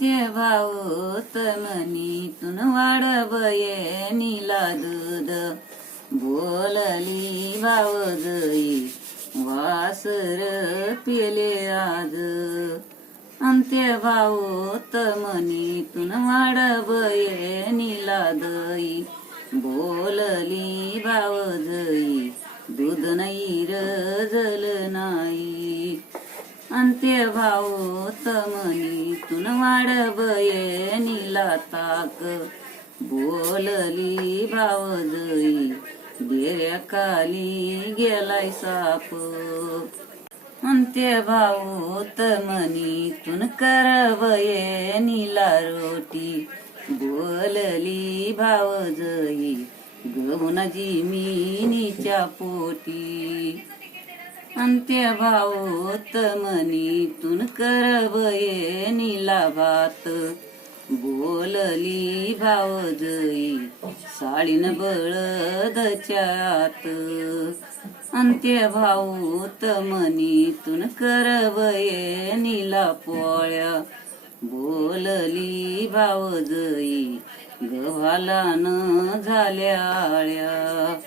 अंत्य भाऊत मनीतून वाढवये नीला दूध बोलली भावजई वासर पेले आज अंत्य भाऊत मनीतून वाढवये नीला दई बोलली भावजई दूध नाही रजल नाही अंत्य भाऊत मनीतून वाढवये नीला ताक बोलली भावजई गेल्या खाली गेलाय साप अंत्य भाऊत मनीतून करवये नीला रोटी बोलली भावजई गहून जिमिनीच्या पोटी अंत्य भाऊत मनीतून करवये नीला भात बोलली भावजई साळीन बळदच्या आत अंत्य भाऊत मनीतून करवये नीला पोळ्या बोलली भावजई गव्हाला न झाल्या आळ्या